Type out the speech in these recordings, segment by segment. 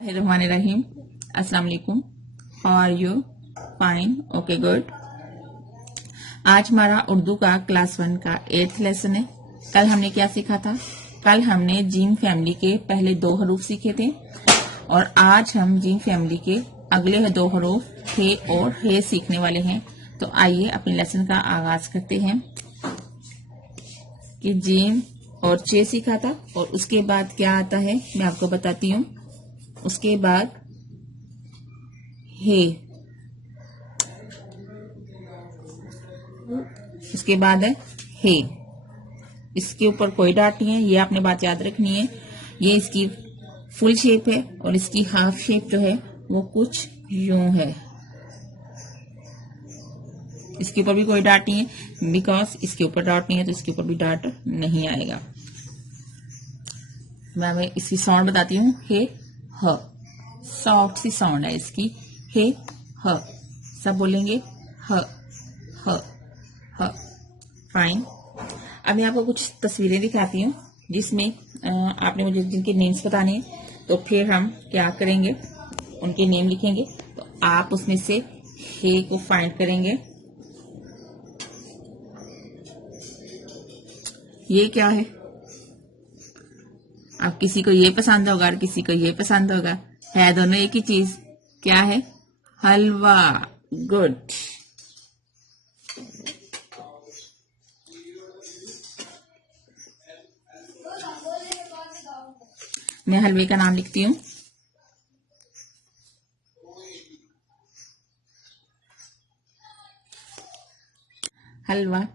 Bismillahirrahmanirrahim. अस्सलाम वालेकुम. How are you? Fine. Okay, good. आज हमारा उर्दू का क्लास 1 का 8th लेसन है. कल हमने क्या सीखा था? कल हमने जीम फैमिली के पहले 2 हरूफ सीखे थे और आज हम जीम फैमिली के अगले 2 हरूफ हे और हे सीखने वाले हैं. तो आइए अपने लेसन का आगाज करते हैं. कि जीम और चे सीखा था और उसके बाद क्या आता है मैं आपको बताती हूँ. उसके बाद हे, उसके बाद है हे. इसके ऊपर कोई डाट नहीं है, ये आपने बात याद रखनी है. ये इसकी फुल शेप है और इसकी हाफ शेप जो है वो कुछ यूं है. इसके ऊपर भी कोई डाट नहीं है, बिकॉज इसके ऊपर डाट नहीं है तो इसके ऊपर भी डाट नहीं आएगा. मैं हमें इसकी साउंड बताती हूँ. हे ह, सॉफ्ट सी साउंड है इसकी. हे ह, सब बोलेंगे ह ह ह. फाइन. अब मैं आपको कुछ तस्वीरें दिखाती हूँ जिसमें आपने मुझे जिनके नेम्स बताने हैं. तो फिर हम क्या करेंगे, उनके नेम लिखेंगे. तो आप उसमें से हे को फाइंड करेंगे. ये क्या है? अब किसी को ये पसंद होगा और किसी को ये पसंद होगा. है दोनों एक ही चीज. क्या है? हलवा. गुड. मैं हलवे का नाम लिखती हूँ. हलवा.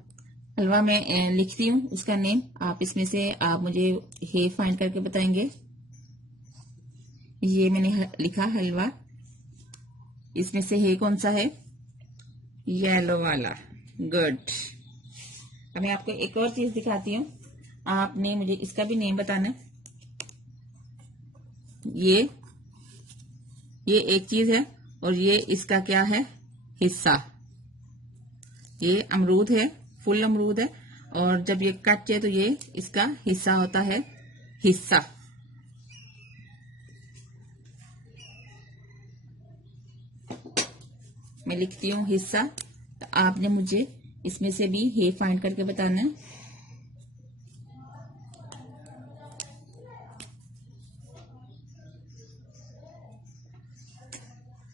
हलवा मैं लिखती हूँ उसका नेम. आप इसमें से आप मुझे हे फाइंड करके बताएंगे. ये मैंने लिखा हलवा. इसमें से हे कौन सा है? येलो वाला. गुड. अब मैं आपको एक और चीज दिखाती हूँ. आपने मुझे इसका भी नेम बताना है. ये एक चीज है और ये इसका क्या है? हिस्सा. ये अमरूद है, फुल अमरूद है और जब ये कच्चे है तो ये इसका हिस्सा होता है. हिस्सा. मैं लिखती हूँ हिस्सा. तो आपने मुझे इसमें से भी हे फाइंड करके बताना है.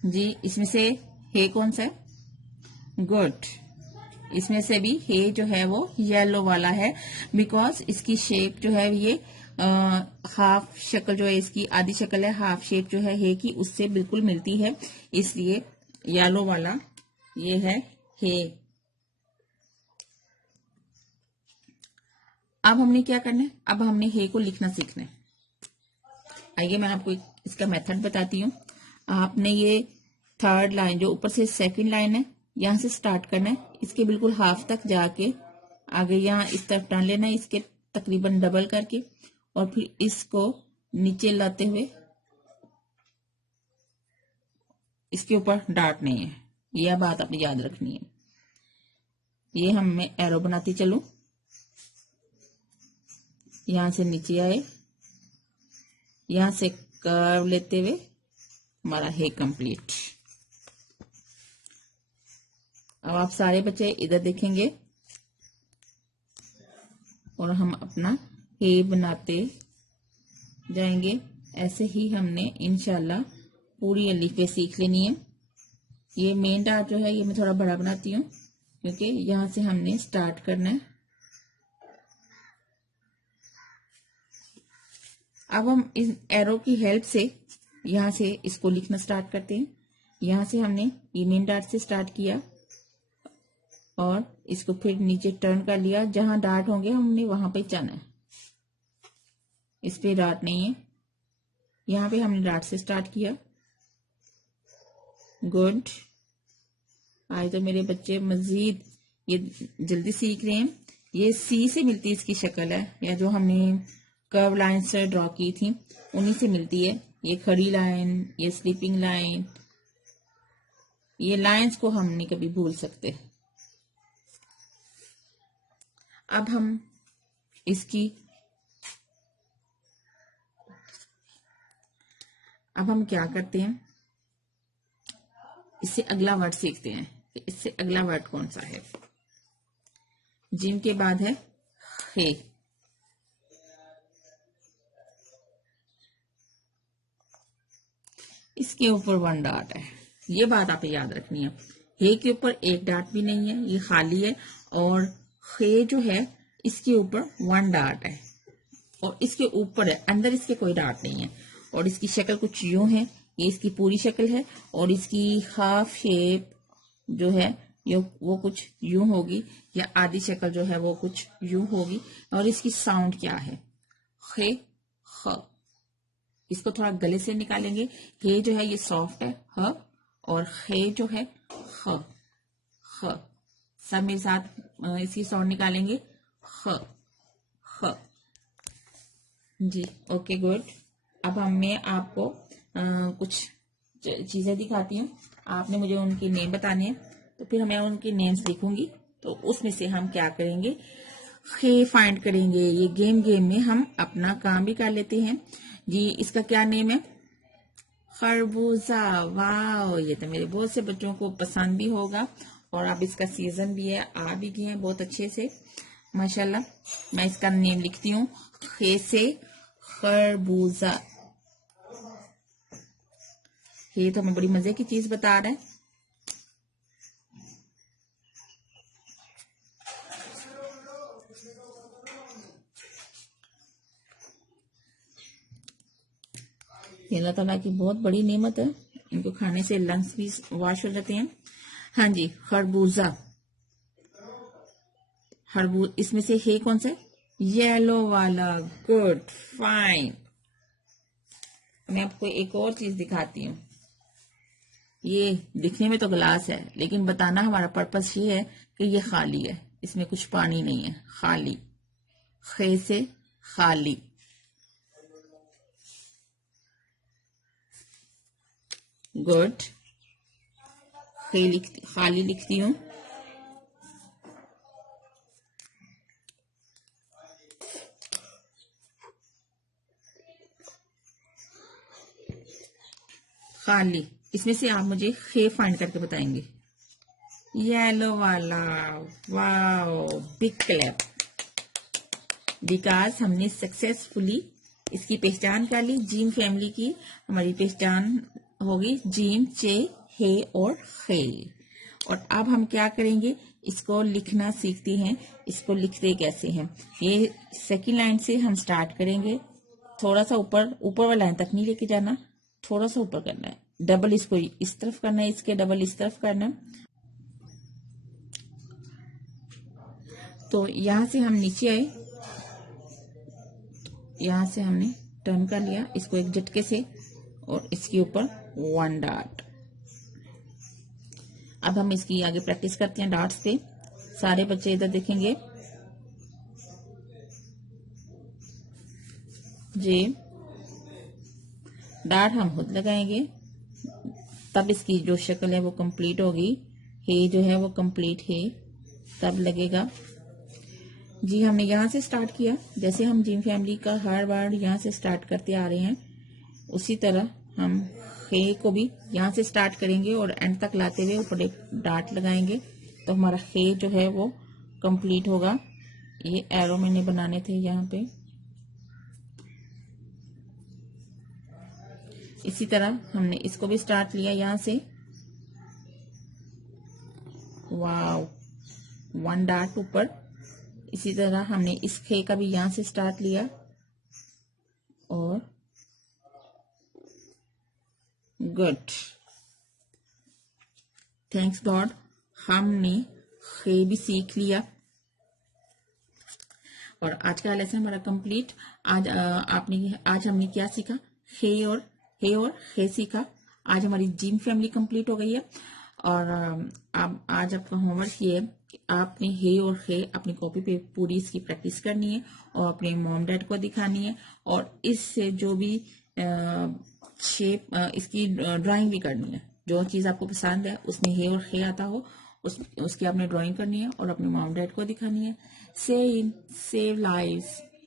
जी, इसमें से हे कौन सा है? गुड. इसमें से भी हे जो है वो येलो वाला है, बिकॉज इसकी शेप जो है ये हाफ शक्ल जो है, इसकी आधी शक्ल है, हाफ शेप जो है हे की उससे बिल्कुल मिलती है, इसलिए येलो वाला ये है हे. अब हमने क्या करना है? अब हमने हे को लिखना सीखना है. आइए मैं आपको इसका मेथड बताती हूँ. आपने ये थर्ड लाइन जो ऊपर से सेकंड लाइन है यहां से स्टार्ट करना है. इसके बिल्कुल हाफ तक जाके आगे यहाँ इस तरफ टर्न लेना है, इसके तकरीबन डबल करके, और फिर इसको नीचे लाते हुए. इसके ऊपर डार्ट नहीं है, यह बात आपने याद रखनी है. ये हम मैं एरो बनाती चलूं. यहां से नीचे आए, यहां से कर्व लेते हुए हमारा है कंप्लीट. अब आप सारे बच्चे इधर देखेंगे और हम अपना हे बनाते जाएंगे. ऐसे ही हमने इंशाल्लाह पूरी अलीफे सीख लेनी है. ये मेन डार्ट जो है ये मैं थोड़ा बड़ा बनाती हूँ क्योंकि यहां से हमने स्टार्ट करना है. अब हम इस एरो की हेल्प से यहां से इसको लिखना स्टार्ट करते हैं. यहां से हमने ये मेन डार्ट से स्टार्ट किया और इसको फिर नीचे टर्न कर लिया. जहां डार्ट होंगे हमने वहां पे जाना है. इस पे डार्ट नहीं है, यहां पे हमने डार्ट से स्टार्ट किया. गुड. आज तो मेरे बच्चे मजीद ये जल्दी सीख रहे हैं. ये सी से मिलती इसकी शक्ल है, या जो हमने कर्व लाइन से ड्रॉ की थी उन्हीं से मिलती है. ये खड़ी लाइन, ये स्लीपिंग लाइन, ये लाइंस को हम नहीं कभी भूल सकते. अब हम इसकी अब हम क्या करते हैं, इससे अगला वर्ड सीखते हैं कि इससे अगला वर्ड कौन सा है। जिम के बाद है हे। इसके ऊपर 1 डॉट है, ये बात आप याद रखनी है। हे के ऊपर 1 डॉट भी नहीं है, ये खाली है। और हे जो है इसके ऊपर 1 डॉट है और इसके ऊपर है, अंदर इसके कोई डॉट नहीं है। और इसकी शक्ल कुछ यूं है, ये इसकी पूरी शक्ल है। और इसकी हाफ शेप जो है ये वो कुछ यूं होगी, या आधी शक्ल जो है वो कुछ यूं होगी। और इसकी साउंड क्या है, हे ख। इसको थोड़ा गले से निकालेंगे। हे जो है ये सॉफ्ट है ह, और हे जो है ख ख। सब मेरे साथ इसकी साउंड निकालेंगे, ख ख। जी ओके गुड। अब मैं आपको कुछ चीजें दिखाती हूँ, आपने मुझे उनके नेम बताने हैं, तो फिर मैं उनके नेम्स लिखूंगी। तो उसमें से हम क्या करेंगे, हे फाइंड करेंगे। ये गेम में हम अपना काम भी कर लेते हैं। जी इसका क्या नेम है, खरबूजा। वाह, ये तो मेरे बहुत से बच्चों को पसंद भी होगा। और अब इसका सीजन भी है, आ भी गए हैं बहुत अच्छे से माशाल्लाह। मैं इसका नेम लिखती हूँ, खे से खरबूजा। ये तो हमें बड़ी मजे की चीज बता रहा है। ये अल्लाह ताला की बहुत बड़ी नेमत है, इनको खाने से लंग्स भी वॉश हो जाते हैं। हाँ जी, खरबूजा। खरबूज, इसमें से है कौन सा, येलो वाला। Good, fine. मैं आपको एक और चीज दिखाती हूँ। ये दिखने में तो गिलास है, लेकिन बताना हमारा पर्पस ये है कि ये खाली है, इसमें कुछ पानी नहीं है, खाली। खे से खाली। गुड। खाली लिखती हूँ। खाली, इसमें से आप मुझे खे फाइंड करके बताएंगे। येलो वाला। वाओ, बिग क्लैप, बिकॉज हमने सक्सेसफुली इसकी पहचान कर ली। जीम फैमिली की हमारी पहचान होगी जीम, चे, हे और खे। और अब हम क्या करेंगे, इसको लिखना सीखते हैं। इसको लिखते कैसे हैं, ये सेकंड लाइन से हम स्टार्ट करेंगे। थोड़ा सा ऊपर वाला लाइन तक नहीं लेके जाना, थोड़ा सा ऊपर करना है। डबल इसको इस तरफ करना है, इसके डबल इस तरफ करना है। तो यहां से हम नीचे आए, यहां से हमने टर्न कर लिया इसको एक झटके से, और इसके ऊपर 1 डॉट। अब हम इसकी आगे प्रैक्टिस करते हैं डॉट्स पे। सारे बच्चे इधर देखेंगे। जे डॉट हम खुद लगाएंगे, तब इसकी जो शक्ल है वो कंप्लीट होगी। हे जो है वो कंप्लीट है, तब लगेगा। जी हमने यहाँ से स्टार्ट किया, जैसे हम जिम फैमिली का हर वर्ड यहाँ से स्टार्ट करते आ रहे हैं, उसी तरह हम हे को भी यहाँ से स्टार्ट करेंगे और एंड तक लाते हुए ऊपर एक डॉट लगाएंगे, तो हमारा हे जो है वो कंप्लीट होगा। ये एरो मैंने बनाने थे यहाँ पे। इसी तरह हमने इसको भी स्टार्ट लिया यहाँ से। वाव, 1 डॉट ऊपर। इसी तरह हमने इस खे का भी यहां से स्टार्ट लिया, और गुड, थैंक्स गॉड हमने खे भी सीख लिया। और आज का लेसन हमारा कंप्लीट। आज हमने क्या सीखा, हे और हे सीखा। आज हमारी जिम फैमिली कंप्लीट हो गई है। और अब आज आपका होमवर्क ये है कि आपने हे और हे अपनी कॉपी पे पूरी इसकी प्रैक्टिस करनी है और अपने मॉम डैड को दिखानी है, और इससे जो भी शेप इसकी ड्राइंग भी करनी है। जो चीज आपको पसंद है उसमें हे और हे आता हो, उसकी आपने ड्राइंग करनी है और अपने मॉम डैड को दिखानी है। Save lives.